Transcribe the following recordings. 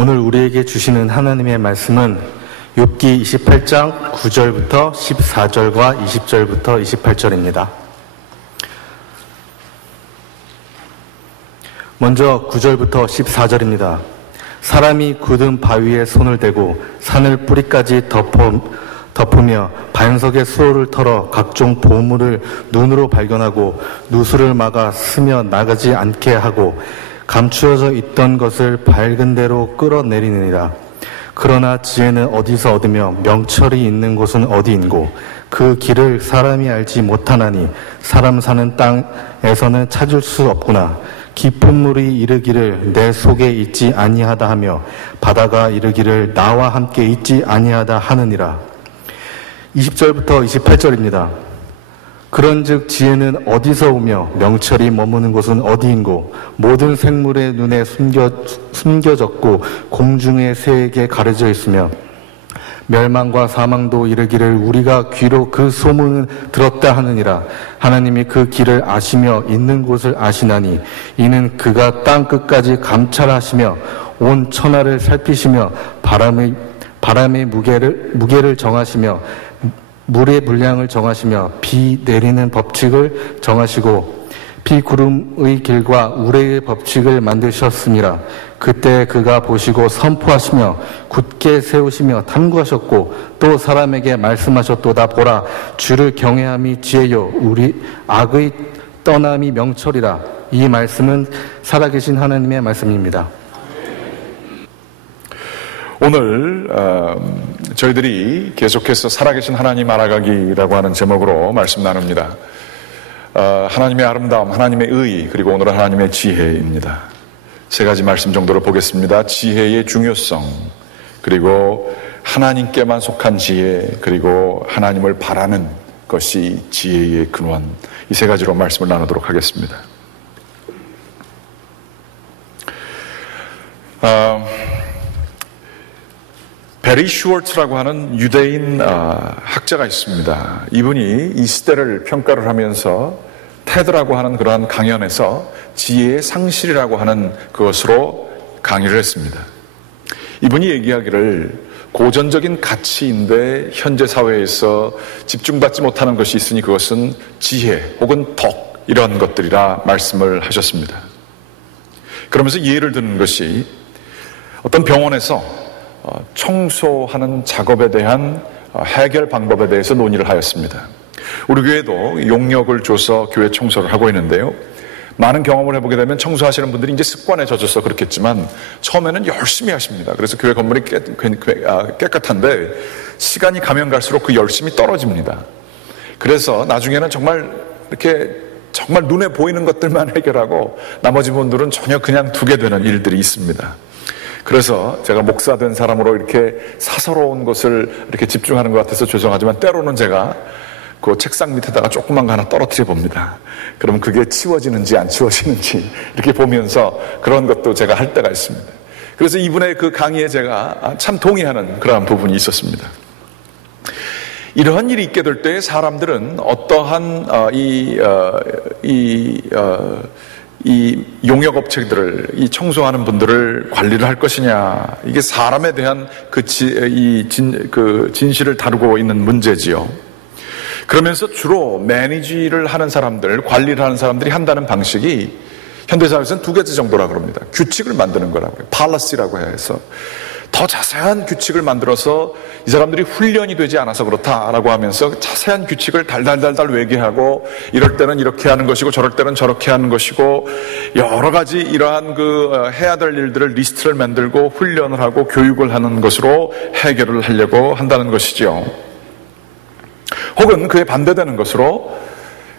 오늘 우리에게 주시는 하나님의 말씀은 욥기 28장 9절부터 14절과 20절부터 28절입니다. 먼저 9절부터 14절입니다. 사람이 굳은 바위에 손을 대고 산을 뿌리까지 덮으며 반석의 수호를 털어 각종 보물을 눈으로 발견하고 누수를 막아 스며 나가지 않게 하고 감추어져 있던 것을 밝은 데로 끌어내리느니라. 그러나 지혜는 어디서 얻으며 명철이 있는 곳은 어디인고 그 길을 사람이 알지 못하나니 사람 사는 땅에서는 찾을 수 없구나. 깊은 물이 이르기를 내 속에 있지 아니하다 하며 바다가 이르기를 나와 함께 있지 아니하다 하느니라. 20절부터 28절입니다. 그런즉 지혜는 어디서 오며 명철이 머무는 곳은 어디인고 모든 생물의 눈에 숨겨졌고 공중의 새에게 가려져 있으며 멸망과 사망도 이르기를 우리가 귀로 그 소문을 들었다 하느니라. 하나님이 그 길을 아시며 있는 곳을 아시나니 이는 그가 땅 끝까지 감찰하시며 온 천하를 살피시며 바람의 무게를 정하시며 물의 분량을 정하시며 비 내리는 법칙을 정하시고 비구름의 길과 우레의 법칙을 만드셨습니다. 그때 그가 보시고 선포하시며 굳게 세우시며 탐구하셨고 또 사람에게 말씀하셨도다. 보라, 주를 경외함이 지혜요 우리 악의 떠남이 명철이라. 이 말씀은 살아계신 하나님의 말씀입니다. 오늘 저희들이 계속해서 살아계신 하나님 알아가기라고 하는 제목으로 말씀 나눕니다. 하나님의 아름다움, 하나님의 의, 그리고 오늘은 하나님의 지혜입니다. 세 가지 말씀 정도를 보겠습니다. 지혜의 중요성, 그리고 하나님께만 속한 지혜, 그리고 하나님을 바라는 것이 지혜의 근원, 이 세 가지로 말씀을 나누도록 하겠습니다. 베리 슈월츠라고 하는 유대인 학자가 있습니다. 이분이 이 시대를 평가를 하면서 테드라고 하는 그러한 강연에서 지혜의 상실이라고 하는 그것으로 강의를 했습니다. 이분이 얘기하기를 고전적인 가치인데 현재 사회에서 집중받지 못하는 것이 있으니 그것은 지혜 혹은 덕 이런 것들이라 말씀을 하셨습니다. 그러면서 예를 드는 것이 어떤 병원에서 청소하는 작업에 대한 해결 방법에 대해서 논의를 하였습니다. 우리 교회도 용역을 줘서 교회 청소를 하고 있는데요. 많은 경험을 해보게 되면 청소하시는 분들이 이제 습관에 젖어서 그렇겠지만 처음에는 열심히 하십니다. 그래서 교회 건물이 깨끗한데 시간이 가면 갈수록 그 열심이 떨어집니다. 그래서 나중에는 정말 눈에 보이는 것들만 해결하고 나머지 분들은 전혀 그냥 두게 되는 일들이 있습니다. 그래서 제가 목사 된 사람으로 이렇게 사서로운 것을 이렇게 집중하는 것 같아서 죄송하지만 때로는 제가 그 책상 밑에다가 조그만 거 하나 떨어뜨려 봅니다. 그럼 그게 치워지는지 안 치워지는지 이렇게 보면서 그런 것도 제가 할 때가 있습니다. 그래서 이분의 그 강의에 제가 참 동의하는 그러한 부분이 있었습니다. 이러한 일이 있게 될 때 사람들은 어떠한 이 용역업체들을, 이 청소하는 분들을 관리를 할 것이냐, 이게 사람에 대한 진실을 다루고 있는 문제지요. 그러면서 주로 매니지를 하는 사람들, 관리를 하는 사람들이 한다는 방식이 현대사회에서는 두 가지 정도라 그럽니다. 규칙을 만드는 거라고요. 팔러시라고 해서 더 자세한 규칙을 만들어서 이 사람들이 훈련이 되지 않아서 그렇다라고 하면서 자세한 규칙을 달달달달 외계하고 이럴 때는 이렇게 하는 것이고 저럴 때는 저렇게 하는 것이고 여러 가지 이러한 해야 될 일들을 리스트를 만들고 훈련을 하고 교육을 하는 것으로 해결을 하려고 한다는 것이죠. 혹은 그에 반대되는 것으로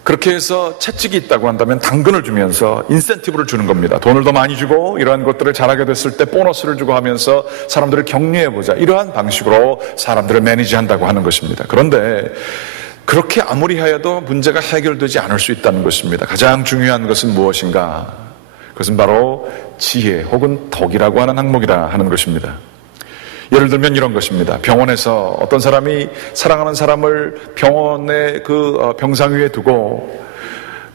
그렇게 해서 채찍이 있다고 한다면 당근을 주면서 인센티브를 주는 겁니다. 돈을 더 많이 주고 이러한 것들을 잘하게 됐을 때 보너스를 주고 하면서 사람들을 격려해보자. 이러한 방식으로 사람들을 매니지한다고 하는 것입니다. 그런데 그렇게 아무리 하여도 문제가 해결되지 않을 수 있다는 것입니다. 가장 중요한 것은 무엇인가? 그것은 바로 지혜 혹은 덕이라고 하는 항목이라 하는 것입니다. 예를 들면 이런 것입니다. 병원에서 어떤 사람이 사랑하는 사람을 병원의 그 병상 위에 두고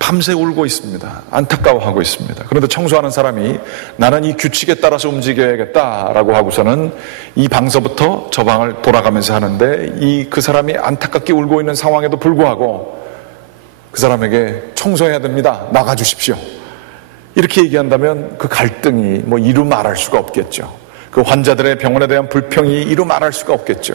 밤새 울고 있습니다. 안타까워하고 있습니다. 그런데 청소하는 사람이 나는 이 규칙에 따라서 움직여야겠다라고 하고서는 이 방서부터 저 방을 돌아가면서 하는데 그 사람이 안타깝게 울고 있는 상황에도 불구하고 그 사람에게 청소해야 됩니다. 나가주십시오. 이렇게 얘기한다면 그 갈등이 이루 말할 수가 없겠죠. 그 환자들의 병원에 대한 불평이 이루 말할 수가 없겠죠.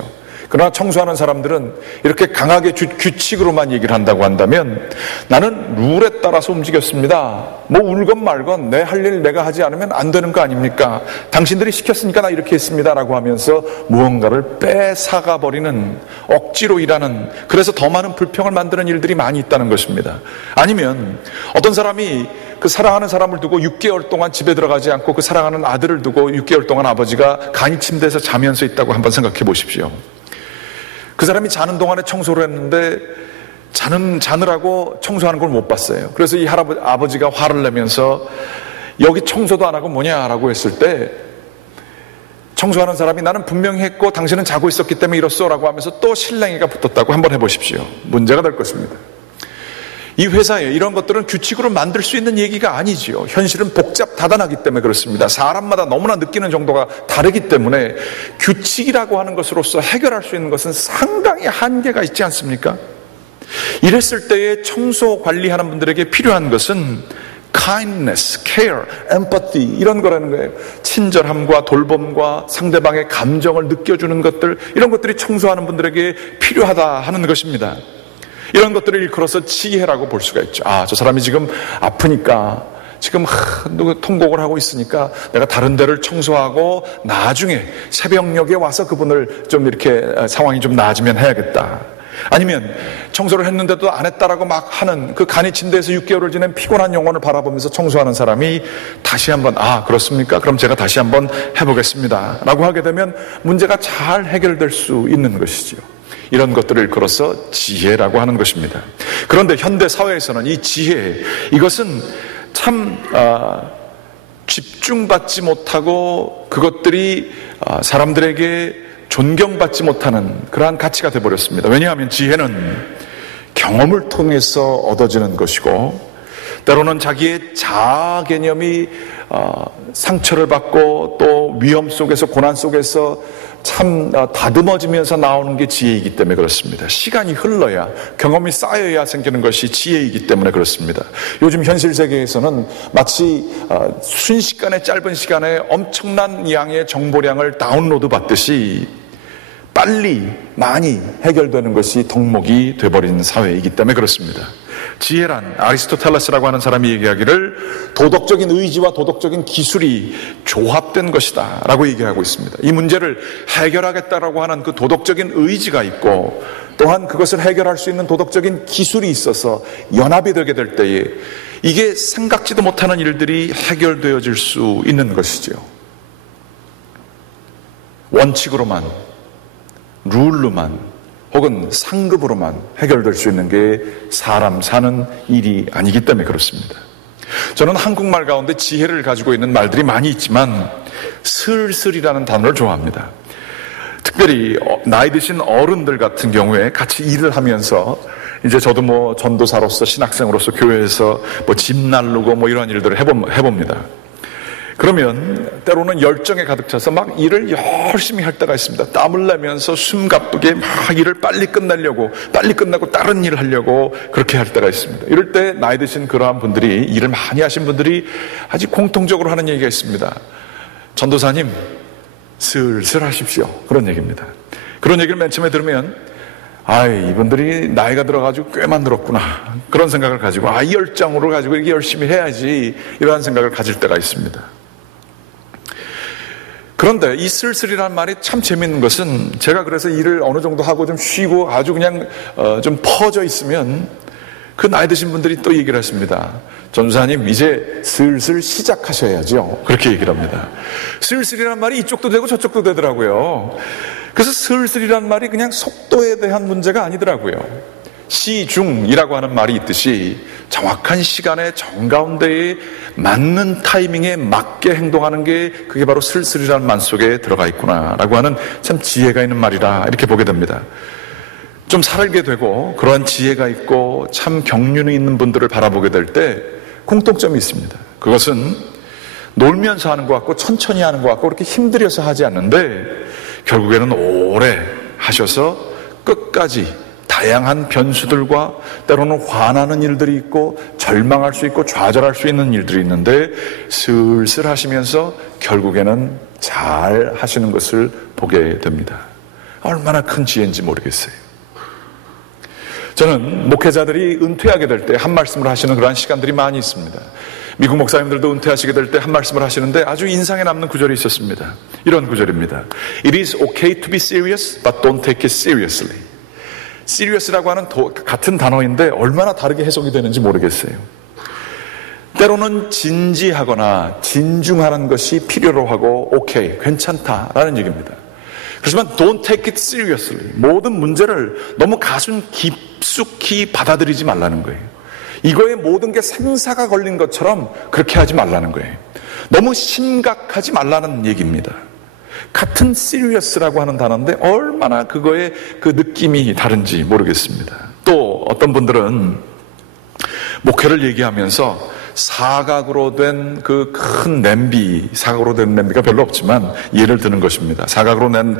그러나 청소하는 사람들은 이렇게 강하게 규칙으로만 얘기를 한다고 한다면 나는 룰에 따라서 움직였습니다. 울건 말건 내 할 일 내가 하지 않으면 안 되는 거 아닙니까? 당신들이 시켰으니까 나 이렇게 했습니다라고 하면서 무언가를 빼사가 버리는, 억지로 일하는, 그래서 더 많은 불평을 만드는 일들이 많이 있다는 것입니다. 아니면 어떤 사람이 그 사랑하는 사람을 두고 6개월 동안 집에 들어가지 않고 그 사랑하는 아들을 두고 6개월 동안 아버지가 간이 침대에서 자면서 있다고 한번 생각해 보십시오. 그 사람이 자는 동안에 청소를 했는데 자느라고 청소하는 걸 못 봤어요. 그래서 이 아버지가 화를 내면서 여기 청소도 안 하고 뭐냐라고 했을 때 청소하는 사람이 나는 분명히 했고 당신은 자고 있었기 때문에 이렇소 라고 하면서 또 실랭이가 붙었다고 한번 해보십시오. 문제가 될 것입니다. 이 회사에 이런 것들은 규칙으로 만들 수 있는 얘기가 아니지요. 현실은 복잡다단하기 때문에 그렇습니다. 사람마다 너무나 느끼는 정도가 다르기 때문에 규칙이라고 하는 것으로서 해결할 수 있는 것은 상당히 한계가 있지 않습니까? 이랬을 때에 청소 관리하는 분들에게 필요한 것은 kindness, care, empathy 이런 거라는 거예요. 친절함과 돌봄과 상대방의 감정을 느껴주는 것들, 이런 것들이 청소하는 분들에게 필요하다 하는 것입니다. 이런 것들을 일컬어서 지혜라고 볼 수가 있죠. 저 사람이 지금 아프니까 지금 통곡을 하고 있으니까 내가 다른 데를 청소하고 나중에 새벽녘에 와서 그분을 좀 이렇게 상황이 좀 나아지면 해야겠다. 아니면 청소를 했는데도 안 했다라고 막 하는 그 간이 침대에서 6개월을 지낸 피곤한 영혼을 바라보면서 청소하는 사람이 다시 한번 그렇습니까? 그럼 제가 다시 한번 해보겠습니다 라고 하게 되면 문제가 잘 해결될 수 있는 것이지요. 이런 것들을 일컬어서 지혜라고 하는 것입니다. 그런데 현대 사회에서는 이 지혜, 이것은 참 집중받지 못하고 그것들이 사람들에게 존경받지 못하는 그러한 가치가 되어버렸습니다. 왜냐하면 지혜는 경험을 통해서 얻어지는 것이고 때로는 자기의 자아 개념이 상처를 받고 또 위험 속에서 고난 속에서 참 다듬어지면서 나오는 게 지혜이기 때문에 그렇습니다. 시간이 흘러야, 경험이 쌓여야 생기는 것이 지혜이기 때문에 그렇습니다. 요즘 현실 세계에서는 마치 순식간에, 짧은 시간에 엄청난 양의 정보량을 다운로드 받듯이 빨리 많이 해결되는 것이 덕목이 돼버린 사회이기 때문에 그렇습니다. 지혜란 아리스토텔레스라고 하는 사람이 얘기하기를 도덕적인 의지와 도덕적인 기술이 조합된 것이다 라고 얘기하고 있습니다. 이 문제를 해결하겠다라고 하는 그 도덕적인 의지가 있고 또한 그것을 해결할 수 있는 도덕적인 기술이 있어서 연합이 되게 될 때에 이게 생각지도 못하는 일들이 해결되어질 수 있는 것이죠. 원칙으로만, 룰로만 혹은 상급으로만 해결될 수 있는 게 사람 사는 일이 아니기 때문에 그렇습니다. 저는 한국말 가운데 지혜를 가지고 있는 말들이 많이 있지만 슬슬이라는 단어를 좋아합니다. 특별히 나이 드신 어른들 같은 경우에 같이 일을 하면서 이제 저도 전도사로서 신학생으로서 교회에서 집 나르고 이런 일들을 해봅니다. 그러면 때로는 열정에 가득 차서 막 일을 열심히 할 때가 있습니다. 땀을 내면서 숨가쁘게 막 일을 빨리 끝내려고, 빨리 끝나고 다른 일을 하려고 그렇게 할 때가 있습니다. 이럴 때 나이 드신 그러한 분들이, 일을 많이 하신 분들이 아주 공통적으로 하는 얘기가 있습니다. 전도사님, 슬슬 하십시오. 그런 얘기입니다. 그런 얘기를 맨 처음에 들으면 이분들이 나이가 들어가지고 꽤 만들었구나 그런 생각을 가지고 이 열정으로 가지고 이렇게 열심히 해야지 이러한 생각을 가질 때가 있습니다. 그런데 이 슬슬이라는 말이 참 재밌는 것은 제가 그래서 일을 어느 정도 하고 좀 쉬고 아주 그냥 좀 퍼져 있으면 그 나이 드신 분들이 또 얘기를 했습니다. 전도사님 이제 슬슬 시작하셔야죠. 그렇게 얘기를 합니다. 슬슬이라는 말이 이쪽도 되고 저쪽도 되더라고요. 그래서 슬슬이라는 말이 그냥 속도에 대한 문제가 아니더라고요. 시중이라고 하는 말이 있듯이 정확한 시간에 정가운데에 맞는 타이밍에 맞게 행동하는 게 그게 바로 슬슬이라는 말 속에 들어가 있구나라고 하는 참 지혜가 있는 말이라 이렇게 보게 됩니다. 좀 살게 되고 그런 지혜가 있고 참 경륜이 있는 분들을 바라보게 될 때 공통점이 있습니다. 그것은 놀면서 하는 것 같고 천천히 하는 것 같고 그렇게 힘들여서 하지 않는데 결국에는 오래 하셔서 끝까지 다양한 변수들과 때로는 화나는 일들이 있고 절망할 수 있고 좌절할 수 있는 일들이 있는데 슬슬 하시면서 결국에는 잘 하시는 것을 보게 됩니다. 얼마나 큰 지혜인지 모르겠어요. 저는 목회자들이 은퇴하게 될 때 한 말씀을 하시는 그러한 시간들이 많이 있습니다. 미국 목사님들도 은퇴하시게 될 때 한 말씀을 하시는데 아주 인상에 남는 구절이 있었습니다. 이런 구절입니다. It is okay to be serious, but don't take it seriously. serious라고 하는 같은 단어인데 얼마나 다르게 해석이 되는지 모르겠어요. 때로는 진지하거나 진중하는 것이 필요로 하고 오케이, 괜찮다라는 얘기입니다. 그렇지만 don't take it seriously. 모든 문제를 너무 가슴 깊숙이 받아들이지 말라는 거예요. 이거에 모든 게 생사가 걸린 것처럼 그렇게 하지 말라는 거예요. 너무 심각하지 말라는 얘기입니다. 같은 serious라고 하는 단어인데 얼마나 그거의 그 느낌이 다른지 모르겠습니다. 또 어떤 분들은 목회를 얘기하면서 사각으로 된 그 큰 냄비, 사각으로 된 냄비가 별로 없지만 예를 드는 것입니다. 사각으로 낸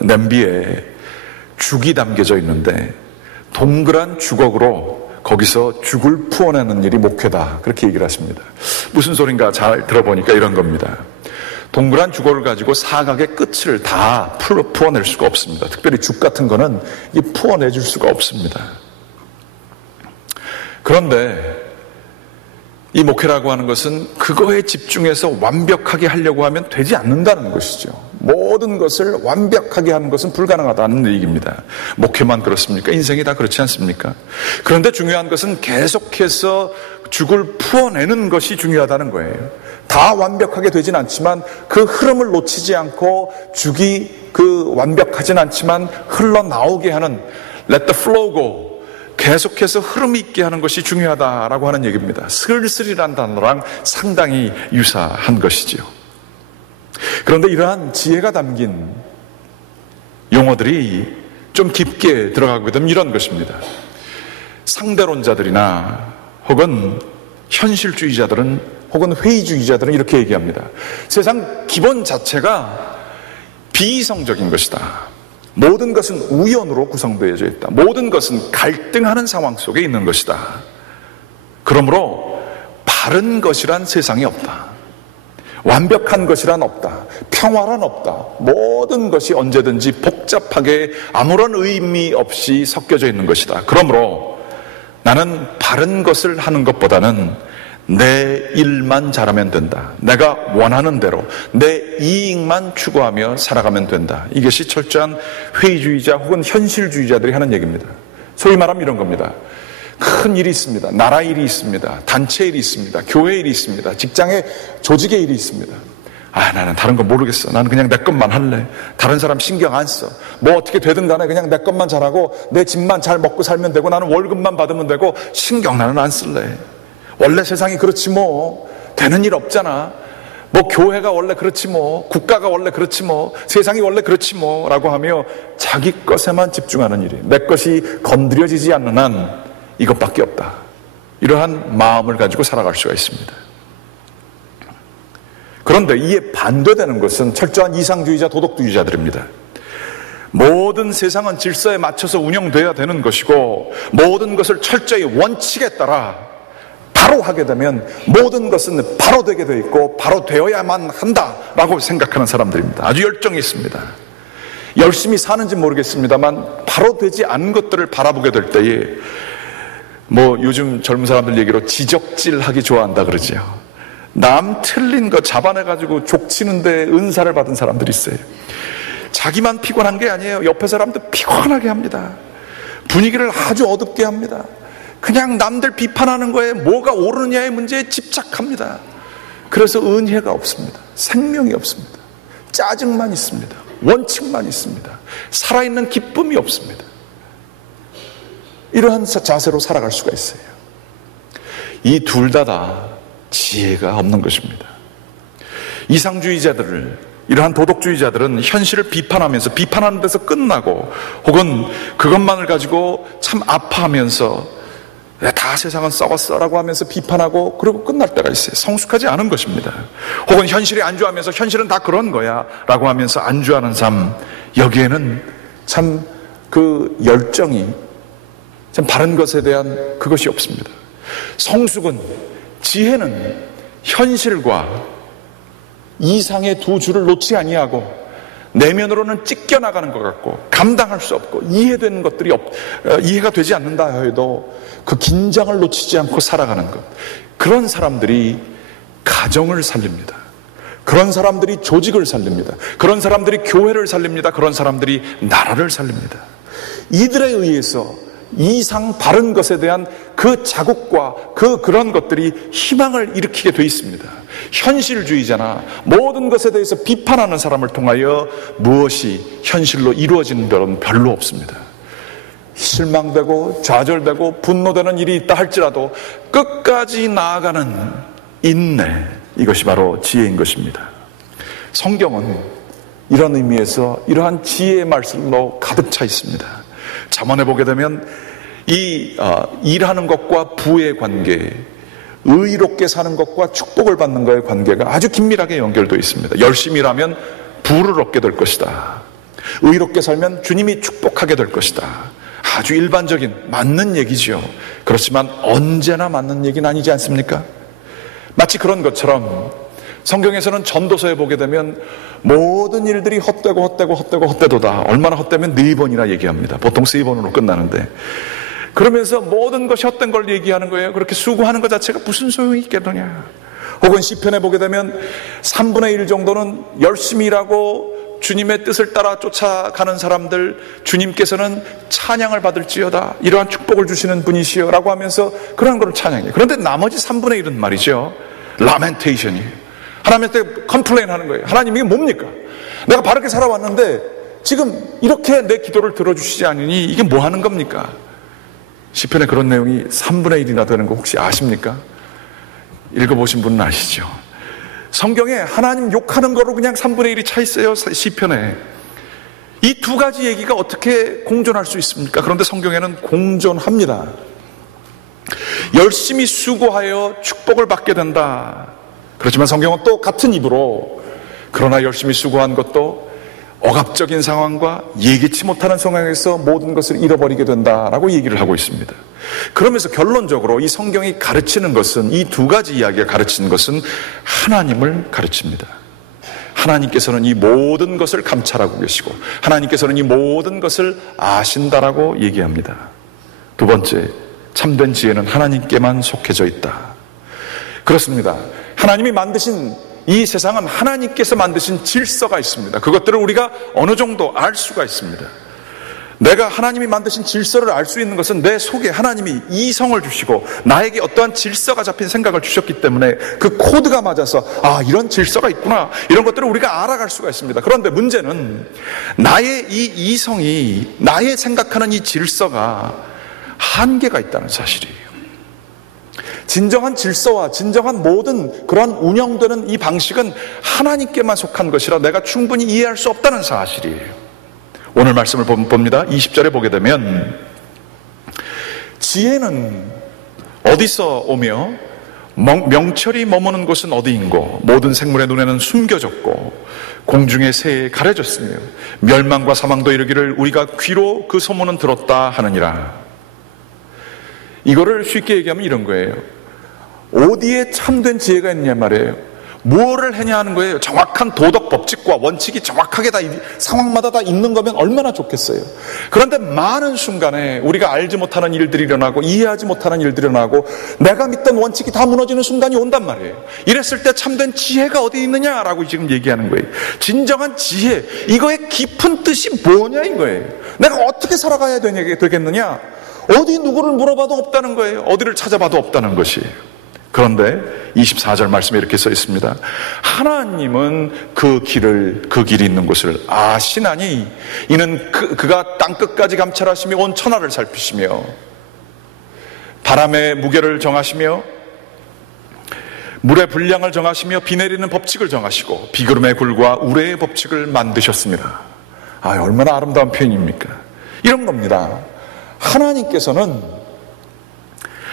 냄비에 죽이 담겨져 있는데 동그란 주걱으로 거기서 죽을 푸어내는 일이 목회다. 그렇게 얘기를 하십니다. 무슨 소린가 잘 들어보니까 이런 겁니다. 동그란 주걱을 가지고 사각의 끝을 다 푸어낼 수가 없습니다. 특별히 죽 같은 거는 푸어내줄 수가 없습니다. 그런데 이 목회라고 하는 것은 그거에 집중해서 완벽하게 하려고 하면 되지 않는다는 것이죠. 모든 것을 완벽하게 하는 것은 불가능하다는 얘기입니다. 목회만 그렇습니까? 인생이 다 그렇지 않습니까? 그런데 중요한 것은 계속해서 죽을 푸어내는 것이 중요하다는 거예요. 다 완벽하게 되진 않지만 그 흐름을 놓치지 않고 죽이 그 완벽하진 않지만 흘러나오게 하는 let the flow go, 계속해서 흐름이 있게 하는 것이 중요하다라고 하는 얘기입니다. 슬슬이란 단어랑 상당히 유사한 것이지요. 그런데 이러한 지혜가 담긴 용어들이 좀 깊게 들어가게 되면 이런 것입니다. 상대론자들이나 혹은 현실주의자들은 혹은 회의주의자들은 이렇게 얘기합니다. 세상 기본 자체가 비이성적인 것이다. 모든 것은 우연으로 구성되어져 있다. 모든 것은 갈등하는 상황 속에 있는 것이다. 그러므로 바른 것이란 세상에 없다. 완벽한 것이란 없다. 평화란 없다. 모든 것이 언제든지 복잡하게 아무런 의미 없이 섞여져 있는 것이다. 그러므로 나는 바른 것을 하는 것보다는 내 일만 잘하면 된다. 내가 원하는 대로 내 이익만 추구하며 살아가면 된다. 이것이 철저한 회의주의자 혹은 현실주의자들이 하는 얘기입니다. 소위 말하면 이런 겁니다. 큰 일이 있습니다. 나라 일이 있습니다. 단체 일이 있습니다. 교회 일이 있습니다. 직장의 조직의 일이 있습니다. 나는 다른 거 모르겠어. 나는 그냥 내 것만 할래. 다른 사람 신경 안 써. 뭐 어떻게 되든 간에 그냥 내 것만 잘하고 내 집만 잘 먹고 살면 되고 나는 월급만 받으면 되고 신경 나는 안 쓸래. 원래 세상이 그렇지 뭐. 되는 일 없잖아. 뭐 교회가 원래 그렇지 뭐. 국가가 원래 그렇지 뭐. 세상이 원래 그렇지 뭐. 라고 하며 자기 것에만 집중하는 일이, 내 것이 건드려지지 않는 한 이것밖에 없다. 이러한 마음을 가지고 살아갈 수가 있습니다. 그런데 이에 반대되는 것은 철저한 이상주의자, 도덕주의자들입니다. 모든 세상은 질서에 맞춰서 운영돼야 되는 것이고 모든 것을 철저히 원칙에 따라 바로 하게 되면 모든 것은 바로 되게 돼 있고 바로 되어야만 한다라고 생각하는 사람들입니다. 아주 열정이 있습니다. 열심히 사는지 모르겠습니다만 바로 되지 않은 것들을 바라보게 될 때에 뭐 요즘 젊은 사람들 얘기로 지적질하기 좋아한다 그러지요. 남 틀린 거 잡아내가지고 족치는데 은사를 받은 사람들이 있어요. 자기만 피곤한 게 아니에요. 옆에 사람도 피곤하게 합니다. 분위기를 아주 어둡게 합니다. 그냥 남들 비판하는 거에 뭐가 옳으냐의 문제에 집착합니다. 그래서 은혜가 없습니다. 생명이 없습니다. 짜증만 있습니다. 원칙만 있습니다. 살아있는 기쁨이 없습니다. 이러한 자세로 살아갈 수가 있어요. 이 둘 다 지혜가 없는 것입니다. 이상주의자들을 이러한 도덕주의자들은 현실을 비판하면서 비판하는 데서 끝나고 혹은 그것만을 가지고 참 아파하면서 다 세상은 썩었어라고 하면서 비판하고 그리고 끝날 때가 있어요. 성숙하지 않은 것입니다. 혹은 현실에 안주하면서 현실은 다 그런 거야 라고 하면서 안주하는 삶, 여기에는 참 그 열정이 참 바른 것에 대한 그것이 없습니다. 성숙은, 지혜는 현실과 이상의 두 줄을 놓지 아니하고 내면으로는 찢겨나가는 것 같고 감당할 수 없고 이해되는 것들이 이해가 되지 않는다 해도 그 긴장을 놓치지 않고 살아가는 것, 그런 사람들이 가정을 살립니다. 그런 사람들이 조직을 살립니다. 그런 사람들이 교회를 살립니다. 그런 사람들이 나라를 살립니다. 이들에 의해서 이상 바른 것에 대한 그 자국과 그런 것들이 희망을 일으키게 돼 있습니다. 현실주의자나 모든 것에 대해서 비판하는 사람을 통하여 무엇이 현실로 이루어지는 것은 별로 없습니다. 실망되고 좌절되고 분노되는 일이 있다 할지라도 끝까지 나아가는 인내, 이것이 바로 지혜인 것입니다. 성경은 이런 의미에서 이러한 지혜의 말씀으로 가득 차 있습니다. 잠언에 보게 되면 일하는 것과 부의 관계, 의롭게 사는 것과 축복을 받는 것의 관계가 아주 긴밀하게 연결되어 있습니다. 열심히 일하면 부를 얻게 될 것이다. 의롭게 살면 주님이 축복하게 될 것이다. 아주 일반적인 맞는 얘기지요. 그렇지만 언제나 맞는 얘기는 아니지 않습니까? 마치 그런 것처럼 성경에서는 전도서에 보게 되면 모든 일들이 헛되도다. 얼마나 헛되면 4번이나 얘기합니다. 보통 3번으로 끝나는데, 그러면서 모든 것이 헛된 걸 얘기하는 거예요. 그렇게 수고하는 것 자체가 무슨 소용이 있겠느냐. 혹은 시편에 보게 되면 3분의 1 정도는 열심히 일하고 주님의 뜻을 따라 쫓아가는 사람들, 주님께서는 찬양을 받을지어다, 이러한 축복을 주시는 분이시여 라고 하면서 그런 걸 찬양해요. 그런데 나머지 3분의 1은 말이죠, 라멘테이션이에요. 하나님한테 컴플레인 하는 거예요. 하나님, 이게 뭡니까? 내가 바르게 살아왔는데 지금 이렇게 내 기도를 들어주시지 않으니 이게 뭐 하는 겁니까? 시편에 그런 내용이 3분의 1이나 되는 거 혹시 아십니까? 읽어보신 분은 아시죠? 성경에 하나님 욕하는 거로 그냥 3분의 1이 차 있어요. 시편에. 이 두 가지 얘기가 어떻게 공존할 수 있습니까? 그런데 성경에는 공존합니다. 열심히 수고하여 축복을 받게 된다. 그렇지만 성경은 또 같은 입으로 그러나 열심히 수고한 것도 억압적인 상황과 예기치 못하는 상황에서 모든 것을 잃어버리게 된다라고 얘기를 하고 있습니다. 그러면서 결론적으로 이 성경이 가르치는 것은, 이 두 가지 이야기가 가르치는 것은 하나님을 가르칩니다. 하나님께서는 이 모든 것을 감찰하고 계시고 하나님께서는 이 모든 것을 아신다라고 얘기합니다. 두 번째, 참된 지혜는 하나님께만 속해져 있다. 그렇습니다. 하나님이 만드신 이 세상은 하나님께서 만드신 질서가 있습니다. 그것들을 우리가 어느 정도 알 수가 있습니다. 내가 하나님이 만드신 질서를 알 수 있는 것은 내 속에 하나님이 이성을 주시고 나에게 어떠한 질서가 잡힌 생각을 주셨기 때문에 그 코드가 맞아서 이런 질서가 있구나, 이런 것들을 우리가 알아갈 수가 있습니다. 그런데 문제는 나의 이 이성이, 나의 생각하는 이 질서가 한계가 있다는 사실이에요. 진정한 질서와 진정한 모든 그런 운영되는 이 방식은 하나님께만 속한 것이라 내가 충분히 이해할 수 없다는 사실이에요. 오늘 말씀을 봅니다. 20절에 보게 되면 지혜는 어디서 오며 명철이 머무는 곳은 어디인고 모든 생물의 눈에는 숨겨졌고 공중의 새에 가려졌으며 멸망과 사망도 이르기를 우리가 귀로 그 소문은 들었다 하느니라. 이거를 쉽게 얘기하면 이런 거예요. 어디에 참된 지혜가 있느냐 말이에요. 무엇을 해야 하는 거예요. 정확한 도덕 법칙과 원칙이 정확하게 다 상황마다 다 있는 거면 얼마나 좋겠어요. 그런데 많은 순간에 우리가 알지 못하는 일들이 일어나고 이해하지 못하는 일들이 일어나고 내가 믿던 원칙이 다 무너지는 순간이 온단 말이에요. 이랬을 때 참된 지혜가 어디 있느냐라고 지금 얘기하는 거예요. 진정한 지혜, 이거의 깊은 뜻이 뭐냐 이거예요. 내가 어떻게 살아가야 되겠느냐, 어디 누구를 물어봐도 없다는 거예요. 어디를 찾아봐도 없다는 것이에요. 그런데 24절 말씀에 이렇게 써 있습니다. 하나님은 그 길이 있는 곳을 아시나니 이는 그가 땅끝까지 감찰하시며 온 천하를 살피시며 바람의 무게를 정하시며 물의 분량을 정하시며 비 내리는 법칙을 정하시고 비구름의 굴과 우레의 법칙을 만드셨습니다. 얼마나 아름다운 표현입니까? 이런 겁니다. 하나님께서는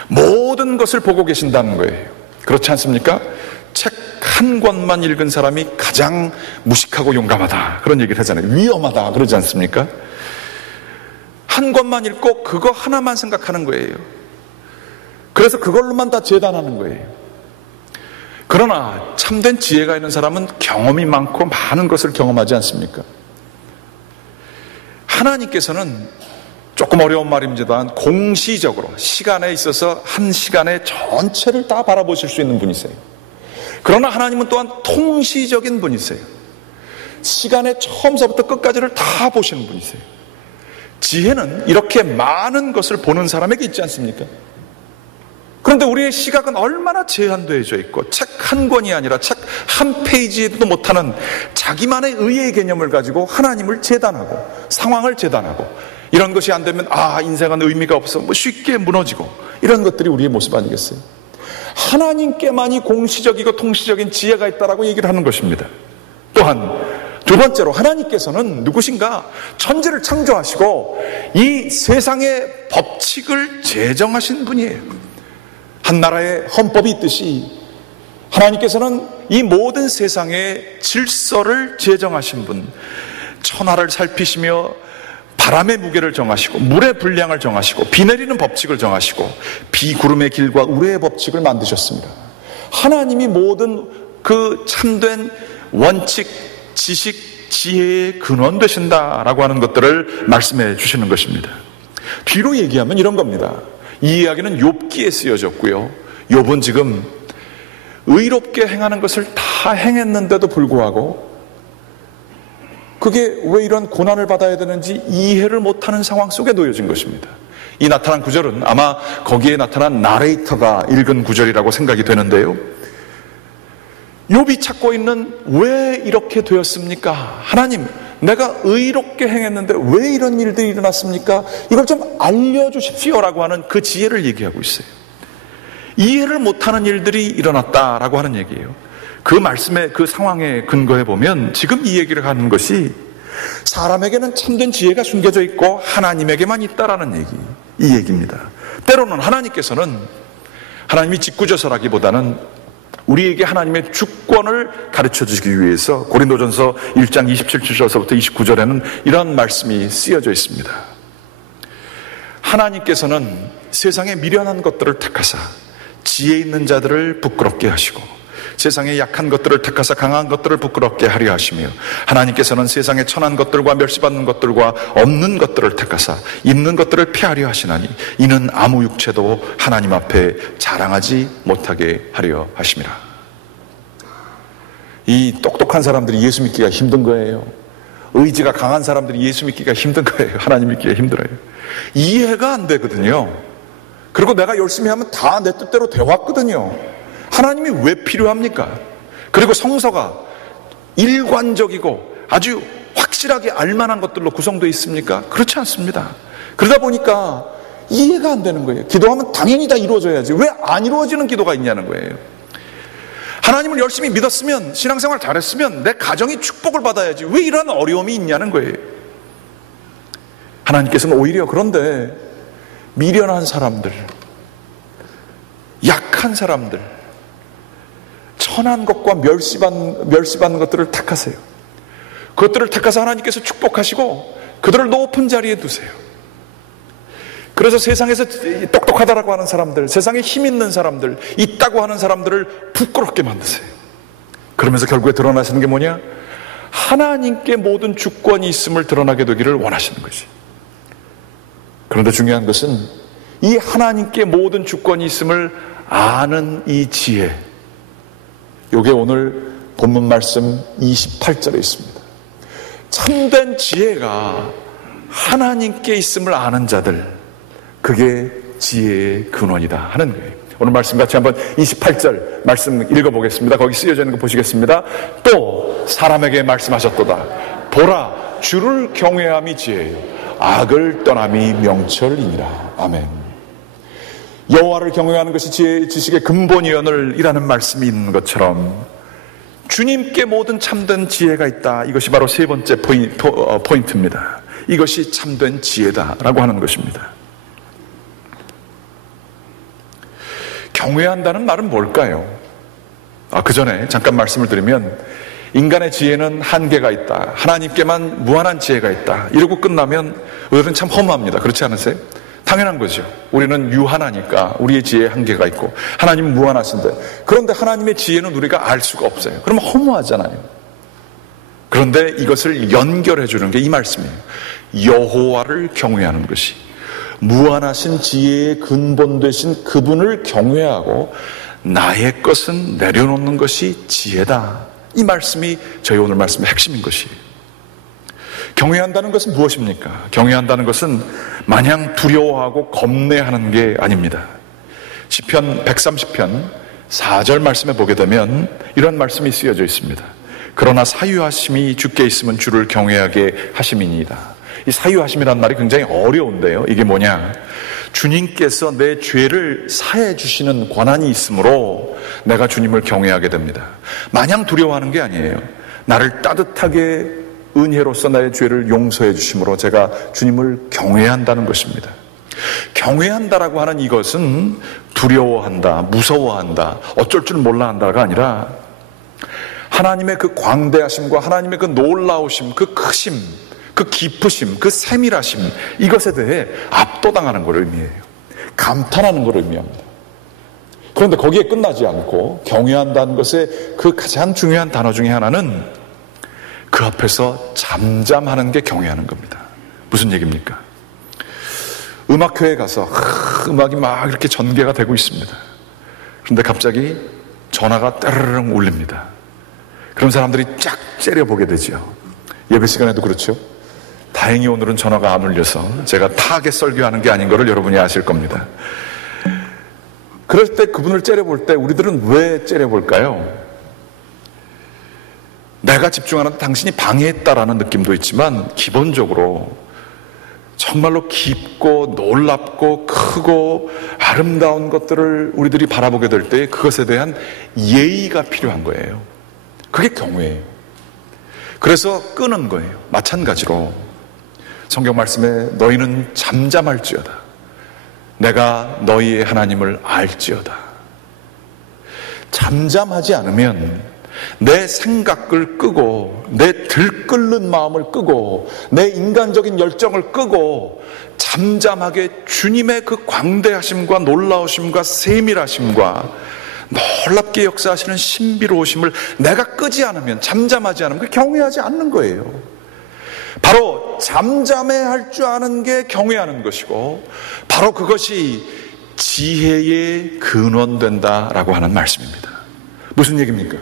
모든 것을 보고 계신다는 거예요. 그렇지 않습니까? 책 한 권만 읽은 사람이 가장 무식하고 용감하다, 그런 얘기를 하잖아요. 위험하다, 그러지 않습니까? 한 권만 읽고 그거 하나만 생각하는 거예요. 그래서 그걸로만 다 재단하는 거예요. 그러나 참된 지혜가 있는 사람은 경험이 많고 많은 것을 경험하지 않습니까? 하나님께서는, 조금 어려운 말입니다만, 공시적으로 시간에 있어서 한 시간의 전체를 다 바라보실 수 있는 분이세요. 그러나 하나님은 또한 통시적인 분이세요. 시간의 처음서부터 끝까지를 다 보시는 분이세요. 지혜는 이렇게 많은 것을 보는 사람에게 있지 않습니까? 그런데 우리의 시각은 얼마나 제한되어져 있고, 책 한 권이 아니라 책 한 페이지에도 못하는 자기만의 의의 개념을 가지고 하나님을 재단하고 상황을 재단하고, 이런 것이 안 되면 인생은 의미가 없어, 쉽게 무너지고, 이런 것들이 우리의 모습 아니겠어요? 하나님께만이 공시적이고 통시적인 지혜가 있다라고 얘기를 하는 것입니다. 또한 두 번째로, 하나님께서는 누구신가? 천지를 창조하시고 이 세상의 법칙을 제정하신 분이에요. 한 나라의 헌법이 있듯이 하나님께서는 이 모든 세상의 질서를 제정하신 분, 천하를 살피시며 바람의 무게를 정하시고 물의 분량을 정하시고 비 내리는 법칙을 정하시고 비구름의 길과 우레의 법칙을 만드셨습니다. 하나님이 모든 그 참된 원칙, 지식, 지혜의 근원 되신다라고 하는 것들을 말씀해 주시는 것입니다. 뒤로 얘기하면 이런 겁니다. 이 이야기는 욥기에 쓰여졌고요, 욥은 지금 의롭게 행하는 것을 다 행했는데도 불구하고 그게 왜 이런 고난을 받아야 되는지 이해를 못하는 상황 속에 놓여진 것입니다. 이 나타난 구절은 아마 거기에 나타난 나레이터가 읽은 구절이라고 생각이 되는데요, 욥이 찾고 있는 왜 이렇게 되었습니까? 하나님, 내가 의롭게 행했는데 왜 이런 일들이 일어났습니까? 이걸 좀 알려주십시오라고 하는 그 지혜를 얘기하고 있어요. 이해를 못하는 일들이 일어났다라고 하는 얘기예요. 그 말씀의 그 상황에 근거해 보면 지금 이 얘기를 하는 것이 사람에게는 참된 지혜가 숨겨져 있고 하나님에게만 있다라는 얘기, 이 얘기입니다. 때로는 하나님께서는, 하나님이 짓궂어서라기보다는 우리에게 하나님의 주권을 가르쳐 주기 위해서 고린도전서 1장 27절서부터 29절에는 이런 말씀이 쓰여져 있습니다. 하나님께서는 세상의 미련한 것들을 택하사 지혜 있는 자들을 부끄럽게 하시고 세상의 약한 것들을 택하사 강한 것들을 부끄럽게 하려 하시며, 하나님께서는 세상의 천한 것들과 멸시받는 것들과 없는 것들을 택하사 있는 것들을 피하려 하시나니 이는 아무 육체도 하나님 앞에 자랑하지 못하게 하려 하심이라. 이 똑똑한 사람들이 예수 믿기가 힘든 거예요. 의지가 강한 사람들이 예수 믿기가 힘든 거예요. 하나님 믿기가 힘들어요. 이해가 안 되거든요. 그리고 내가 열심히 하면 다 내 뜻대로 되왔거든요. 하나님이 왜 필요합니까? 그리고 성서가 일관적이고 아주 확실하게 알만한 것들로 구성되어 있습니까? 그렇지 않습니다. 그러다 보니까 이해가 안 되는 거예요. 기도하면 당연히 다 이루어져야지 왜 안 이루어지는 기도가 있냐는 거예요. 하나님을 열심히 믿었으면, 신앙생활 잘했으면 내 가정이 축복을 받아야지 왜 이런 어려움이 있냐는 거예요. 하나님께서는 오히려 그런데 미련한 사람들, 약한 사람들, 천한 것과 멸시받는 것들을 택하세요. 그것들을 택하사 하나님께서 축복하시고 그들을 높은 자리에 두세요. 그래서 세상에서 똑똑하다라고 하는 사람들, 세상에 힘 있는 사람들, 있다고 하는 사람들을 부끄럽게 만드세요. 그러면서 결국에 드러나시는 게 뭐냐? 하나님께 모든 주권이 있음을 드러나게 되기를 원하시는 것이. 그런데 중요한 것은 이 하나님께 모든 주권이 있음을 아는 이 지혜, 이게 오늘 본문 말씀 28절에 있습니다. 참된 지혜가 하나님께 있음을 아는 자들, 그게 지혜의 근원이다 하는 거예요. 오늘 말씀 같이 한번 28절 말씀 읽어보겠습니다. 거기 쓰여져 있는 거 보시겠습니다. 또 사람에게 말씀하셨도다. 보라, 주를 경외함이 지혜요 악을 떠남이 명철이니라. 아멘. 여호와를 경외하는 것이 지혜의 지식의 근본이여늘이라는 말씀이 있는 것처럼 주님께 모든 참된 지혜가 있다. 이것이 바로 세 번째 포인트입니다. 이것이 참된 지혜다라고 하는 것입니다. 경외한다는 말은 뭘까요? 그 전에 잠깐 말씀을 드리면 인간의 지혜는 한계가 있다. 하나님께만 무한한 지혜가 있다. 이러고 끝나면 우리는 참 허무합니다. 그렇지 않으세요? 당연한 거죠. 우리는 유한하니까 우리의 지혜에 한계가 있고 하나님은 무한하신데, 그런데 하나님의 지혜는 우리가 알 수가 없어요. 그러면 허무하잖아요. 그런데 이것을 연결해 주는 게 이 말씀이에요. 여호와를 경외하는 것이, 무한하신 지혜의 근본 되신 그분을 경외하고 나의 것은 내려놓는 것이 지혜다. 이 말씀이 저희 오늘 말씀의 핵심인 것이에요. 경외한다는 것은 무엇입니까? 경외한다는 것은 마냥 두려워하고 겁내하는 게 아닙니다. 시편 130편 4절 말씀에 보게 되면 이런 말씀이 쓰여져 있습니다. 그러나 사유하심이 주께 있으면 주를 경외하게 하심이니이다. 이 사유하심이란 말이 굉장히 어려운데요. 이게 뭐냐? 주님께서 내 죄를 사해 주시는 권한이 있으므로 내가 주님을 경외하게 됩니다. 마냥 두려워하는 게 아니에요. 나를 따뜻하게 은혜로서 나의 죄를 용서해 주심으로 제가 주님을 경외한다는 것입니다. 경외한다라고 하는 이것은 두려워한다, 무서워한다, 어쩔 줄 몰라 한다가 아니라 하나님의 그 광대하심과 하나님의 그 놀라우심, 그 크심, 그 깊으심, 그 세밀하심, 이것에 대해 압도당하는 걸 의미해요. 감탄하는 걸 의미합니다. 그런데 거기에 끝나지 않고 경외한다는 것의 그 가장 중요한 단어 중에 하나는 그 앞에서 잠잠하는 게 경외하는 겁니다. 무슨 얘기입니까? 음악회에 가서 음악이 막 이렇게 전개가 되고 있습니다. 그런데 갑자기 전화가 따르릉 울립니다. 그런 사람들이 쫙 째려보게 되죠. 예배 시간에도 그렇죠. 다행히 오늘은 전화가 안 울려서 제가 타겟 설교하는 게 아닌 거를 여러분이 아실 겁니다. 그럴 때 그분을 째려볼 때 우리들은 왜 째려볼까요? 내가 집중하는데 당신이 방해했다라는 느낌도 있지만 기본적으로 정말로 깊고 놀랍고 크고 아름다운 것들을 우리들이 바라보게 될 때 그것에 대한 예의가 필요한 거예요. 그게 경외예요. 그래서 끄는 거예요. 마찬가지로 성경 말씀에 너희는 잠잠할지어다. 내가 너희의 하나님을 알지어다. 잠잠하지 않으면 내 생각을 끄고 내 들끓는 마음을 끄고 내 인간적인 열정을 끄고 잠잠하게 주님의 그 광대하심과 놀라우심과 세밀하심과 놀랍게 역사하시는 신비로우심을 내가 끄지 않으면, 잠잠하지 않으면 그 경외하지 않는 거예요. 바로 잠잠해할 줄 아는 게 경외하는 것이고 바로 그것이 지혜의 근원된다라고 하는 말씀입니다. 무슨 얘기입니까?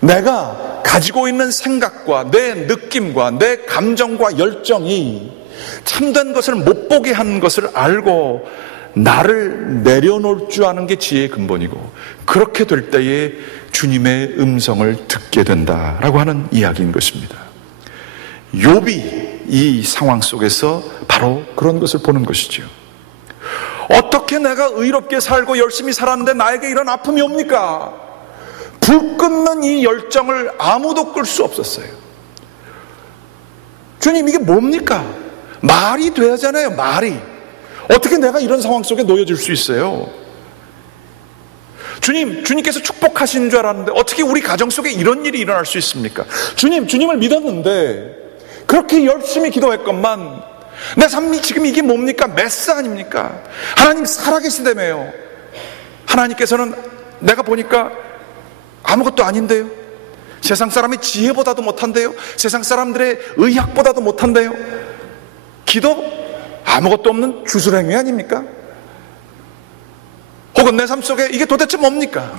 내가 가지고 있는 생각과 내 느낌과 내 감정과 열정이 참된 것을 못 보게 하는 것을 알고 나를 내려놓을 줄 아는 게 지혜의 근본이고, 그렇게 될 때에 주님의 음성을 듣게 된다라고 하는 이야기인 것입니다. 욥이 이 상황 속에서 바로 그런 것을 보는 것이죠. 어떻게 내가 의롭게 살고 열심히 살았는데 나에게 이런 아픔이 옵니까? 불 끄는 이 열정을 아무도 끌 수 없었어요. 주님, 이게 뭡니까? 말이 돼야잖아요. 말이. 어떻게 내가 이런 상황 속에 놓여질 수 있어요? 주님께서 축복하신 줄 알았는데 어떻게 우리 가정 속에 이런 일이 일어날 수 있습니까? 주님을 믿었는데 그렇게 열심히 기도했건만 내 삶이 지금 이게 뭡니까? 메스 아닙니까? 하나님 살아계시다며요. 하나님께서는 내가 보니까 아무것도 아닌데요. 세상 사람의 지혜보다도 못한데요. 세상 사람들의 의학보다도 못한데요. 기도? 아무것도 없는 주술행위 아닙니까? 혹은 내 삶 속에 이게 도대체 뭡니까?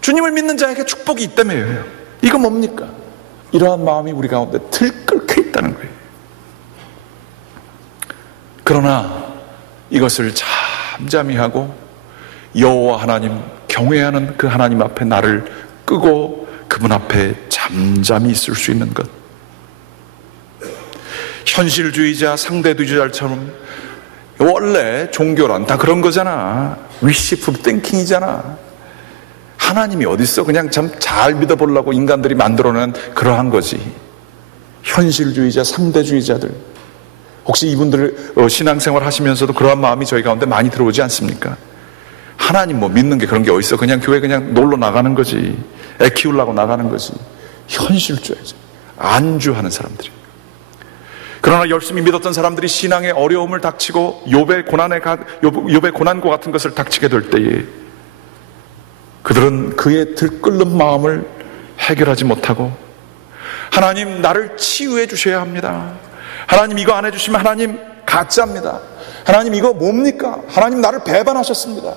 주님을 믿는 자에게 축복이 있다며요. 이거 뭡니까? 이러한 마음이 우리 가운데 들끓게 있다는 거예요. 그러나 이것을 잠잠히 하고 여호와 하나님, 경외하는 그 하나님 앞에 나를 끄고 그분 앞에 잠잠히 있을 수 있는 것. 현실주의자, 상대주의자처럼 원래 종교란 다 그런 거잖아. wishful thinking이잖아. 하나님이 어딨어? 그냥 참 잘 믿어보려고 인간들이 만들어낸 그러한 거지. 현실주의자, 상대주의자들. 혹시 이분들 신앙생활 하시면서도 그러한 마음이 저희 가운데 많이 들어오지 않습니까? 하나님 뭐 믿는 게 그런 게 어딨어? 그냥 교회 그냥 놀러 나가는 거지. 애 키우려고 나가는 거지. 현실주의자. 안주하는 사람들이. 그러나 열심히 믿었던 사람들이 신앙의 어려움을 닥치고 욥의 고난과 같은 것을 닥치게 될 때에 그들은 그의 들끓는 마음을 해결하지 못하고 하나님 나를 치유해 주셔야 합니다. 하나님 이거 안 해주시면 하나님 가짜입니다. 하나님 이거 뭡니까? 하나님 나를 배반하셨습니다.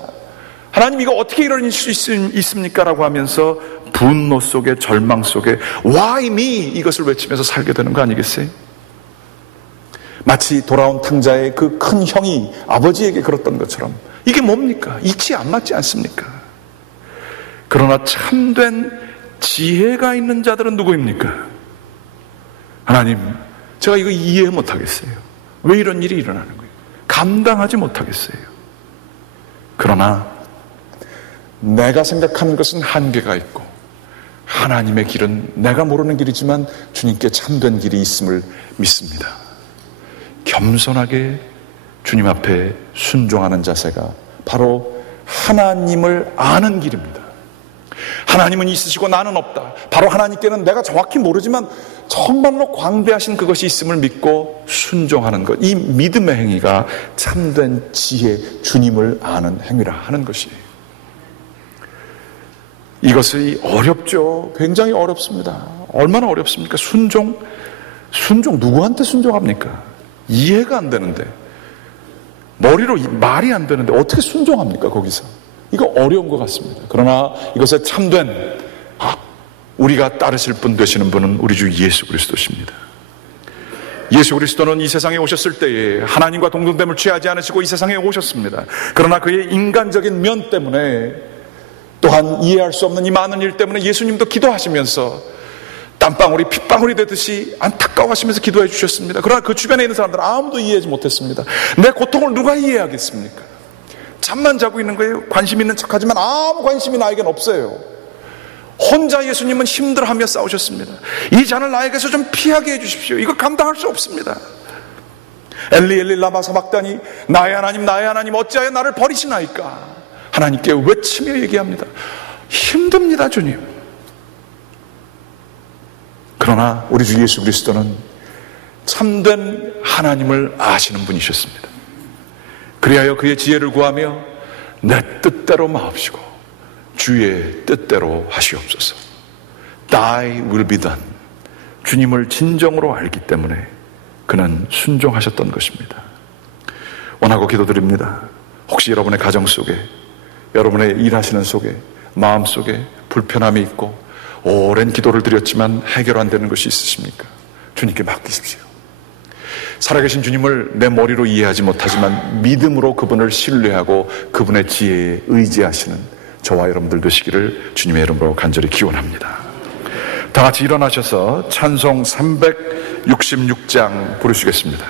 하나님 이거 어떻게 이럴 수 있습니까? 라고 하면서 분노 속에 절망 속에 Why me? 이것을 외치면서 살게 되는 거 아니겠어요? 마치 돌아온 탕자의 그 큰 형이 아버지에게 그랬던 것처럼 이게 뭡니까? 이치에 안 맞지 않습니까? 그러나 참된 지혜가 있는 자들은 누구입니까? 하나님, 제가 이거 이해 못하겠어요. 왜 이런 일이 일어나는 거예요? 감당하지 못하겠어요. 그러나 내가 생각하는 것은 한계가 있고 하나님의 길은 내가 모르는 길이지만 주님께 참된 길이 있음을 믿습니다. 겸손하게 주님 앞에 순종하는 자세가 바로 하나님을 아는 길입니다. 하나님은 있으시고 나는 없다. 바로 하나님께는 내가 정확히 모르지만 정말로 광대하신 그것이 있음을 믿고 순종하는 것. 이 믿음의 행위가 참된 지혜, 주님을 아는 행위라 하는 것이에요. 이것이 어렵죠. 굉장히 어렵습니다. 얼마나 어렵습니까? 순종 누구한테 순종합니까? 이해가 안 되는데, 머리로 말이 안 되는데 어떻게 순종합니까? 거기서 이거 어려운 것 같습니다. 그러나 이것에 참된 우리가 따르실 분 되시는 분은 우리 주 예수 그리스도십니다. 예수 그리스도는 이 세상에 오셨을 때에 하나님과 동등됨을 취하지 않으시고 이 세상에 오셨습니다. 그러나 그의 인간적인 면 때문에 또한 이해할 수 없는 이 많은 일 때문에 예수님도 기도하시면서 땀방울이 핏방울이 되듯이 안타까워하시면서 기도해 주셨습니다. 그러나 그 주변에 있는 사람들은 아무도 이해하지 못했습니다. 내 고통을 누가 이해하겠습니까? 잠만 자고 있는 거예요. 관심 있는 척하지만 아무 관심이 나에겐 없어요. 혼자 예수님은 힘들어하며 싸우셨습니다. 이 잔을 나에게서 좀 피하게 해주십시오. 이거 감당할 수 없습니다. 엘리 엘리 라마 사박다니 나의 하나님 어찌하여 나를 버리시나이까? 하나님께 외치며 얘기합니다. 힘듭니다, 주님. 그러나 우리 주 예수 그리스도는 참된 하나님을 아시는 분이셨습니다. 그리하여 그의 지혜를 구하며 내 뜻대로 마옵시고 주의 뜻대로 하시옵소서. Thy will be done. 주님을 진정으로 알기 때문에 그는 순종하셨던 것입니다. 원하고 기도드립니다. 혹시 여러분의 가정 속에, 여러분의 일하시는 속에, 마음 속에 불편함이 있고 오랜 기도를 드렸지만 해결 안 되는 것이 있으십니까? 주님께 맡기십시오. 살아계신 주님을 내 머리로 이해하지 못하지만 믿음으로 그분을 신뢰하고 그분의 지혜에 의지하시는 저와 여러분들 되시기를 주님의 이름으로 간절히 기원합니다. 다 같이 일어나셔서 찬송 366장 부르시겠습니다.